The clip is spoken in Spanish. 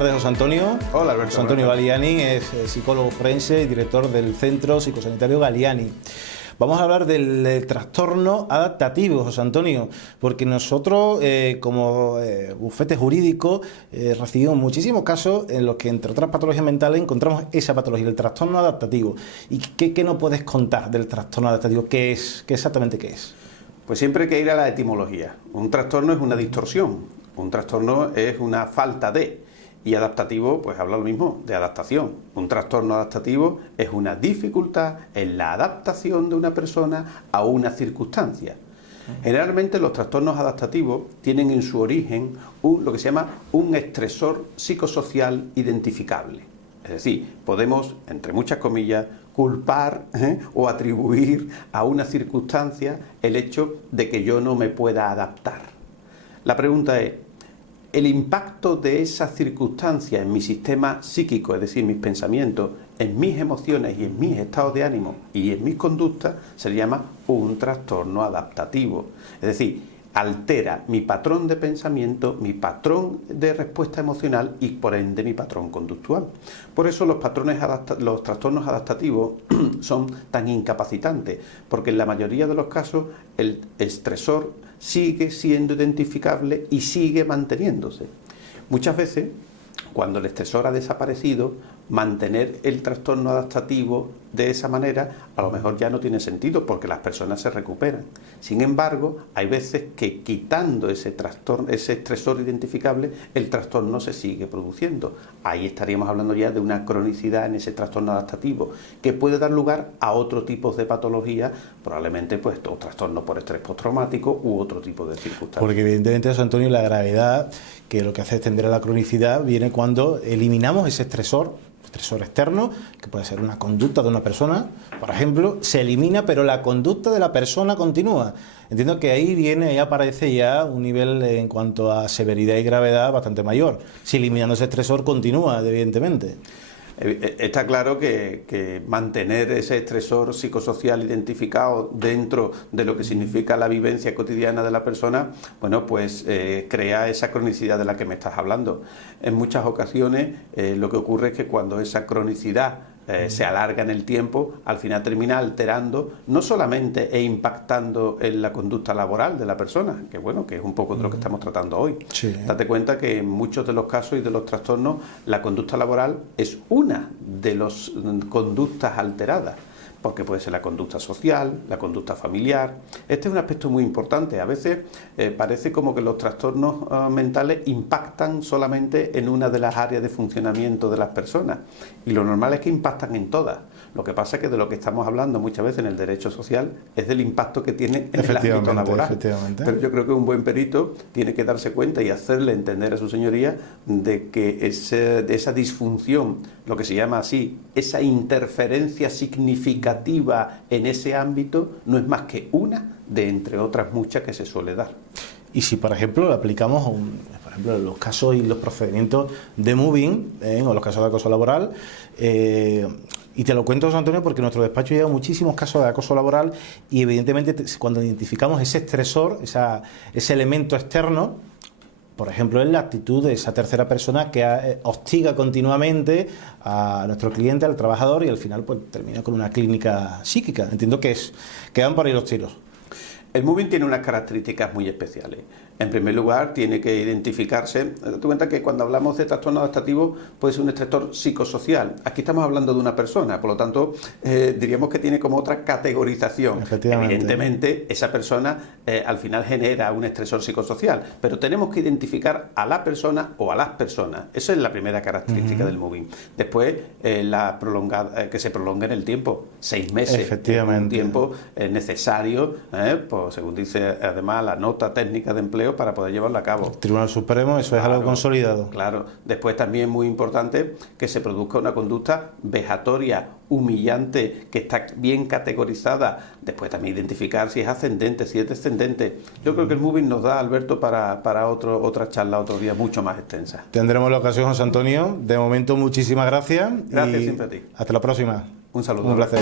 tardes, José Antonio. Hola, Alberto. José Antonio Galiani es psicólogo forense y director del Centro Psicosanitario Galiani. Vamos a hablar del trastorno adaptativo, José Antonio, porque nosotros, como bufete jurídico, recibimos muchísimos casos en los que, entre otras patologías mentales, encontramos esa patología, el trastorno adaptativo. ¿Y qué nos puedes contar del trastorno adaptativo? ¿Qué es? ¿Qué exactamente qué es? Pues siempre hay que ir a la etimología. Un trastorno es una distorsión, un trastorno es una falta de, y adaptativo pues habla lo mismo de adaptación. Un trastorno adaptativo es una dificultad en la adaptación de una persona a una circunstancia. Generalmente los trastornos adaptativos tienen en su origen lo que se llama un estresor psicosocial identificable. Es decir, podemos, entre muchas comillas, culpar o atribuir a una circunstancia el hecho de que yo no me pueda adaptar. La pregunta es, ¿el impacto de esa circunstancia en mi sistema psíquico, es decir, mis pensamientos, en mis emociones y en mis estados de ánimo y en mis conductas, se le llama un trastorno adaptativo? Es decir, altera mi patrón de pensamiento, mi patrón de respuesta emocional y por ende mi patrón conductual. Por eso los trastornos adaptativos son tan incapacitantes, porque en la mayoría de los casos el estresor sigue siendo identificable y sigue manteniéndose. Muchas veces, cuando el estresor ha desaparecido, mantener el trastorno adaptativo de esa manera a lo mejor ya no tiene sentido porque las personas se recuperan. Sin embargo, hay veces que quitando ese estresor identificable, el trastorno se sigue produciendo. Ahí estaríamos hablando ya de una cronicidad en ese trastorno adaptativo que puede dar lugar a otro tipo de patología, probablemente pues o trastorno por estrés postraumático u otro tipo de circunstancias. Porque evidentemente, José Antonio, la gravedad, que lo que hace extender a la cronicidad, viene cuando eliminamos ese estresor externo, que puede ser una conducta de una persona, por ejemplo, se elimina, pero la conducta de la persona continúa. Entiendo que ahí aparece ya un nivel en cuanto a severidad y gravedad bastante mayor. Si eliminando ese estresor continúa, evidentemente. Está claro que mantener ese estresor psicosocial identificado dentro de lo que significa la vivencia cotidiana de la persona, bueno, pues crea esa cronicidad de la que me estás hablando. En muchas ocasiones lo que ocurre es que cuando esa cronicidad se alarga en el tiempo, al final termina alterando no solamente e impactando en la conducta laboral de la persona, que bueno, que es un poco de lo que estamos tratando hoy. Sí. Date cuenta que en muchos de los casos y de los trastornos la conducta laboral es una de las conductas alteradas, porque puede ser la conducta social, la conducta familiar. Este es un aspecto muy importante. A veces parece como que los trastornos mentales impactan solamente en una de las áreas de funcionamiento de las personas, y lo normal es que impactan en todas. Lo que pasa es que de lo que estamos hablando muchas veces en el derecho social es del impacto que tiene en el ámbito laboral. Pero yo creo que un buen perito tiene que darse cuenta y hacerle entender a su señoría de que esa disfunción, lo que se llama así, esa interferencia significativa en ese ámbito, no es más que una de entre otras muchas que se suele dar. Y si, por ejemplo, lo aplicamos por ejemplo, los casos y los procedimientos de moving, o los casos de acoso laboral, y te lo cuento, José Antonio, porque en nuestro despacho llega muchísimos casos de acoso laboral y evidentemente cuando identificamos ese estresor, ese elemento externo, por ejemplo, es la actitud de esa tercera persona que hostiga continuamente a nuestro cliente, al trabajador, y al final pues termina con una clínica psíquica. Entiendo que van por ahí los tiros. El moving tiene unas características muy especiales. En primer lugar, tiene que identificarse. Date cuenta que cuando hablamos de trastorno adaptativo puede ser un estresor psicosocial. Aquí estamos hablando de una persona, por lo tanto, diríamos que tiene como otra categorización. Evidentemente, esa persona al final genera un estresor psicosocial, pero tenemos que identificar a la persona o a las personas. Esa es la primera característica del moving. Después, que se prolongue en el tiempo, 6 meses. Efectivamente. Un tiempo necesario, pues, según dice además la nota técnica de empleo, para poder llevarlo a cabo. Tribunal Supremo, eso es algo consolidado. Claro. Después también muy importante que se produzca una conducta vejatoria, humillante, que está bien categorizada. Después también identificar si es ascendente, si es descendente. Yo creo que el moving nos da, Alberto, para otra charla otro día mucho más extensa. Tendremos la ocasión, José Antonio. De momento, muchísimas gracias. Gracias siempre a ti. Hasta la próxima. Un saludo. Un placer.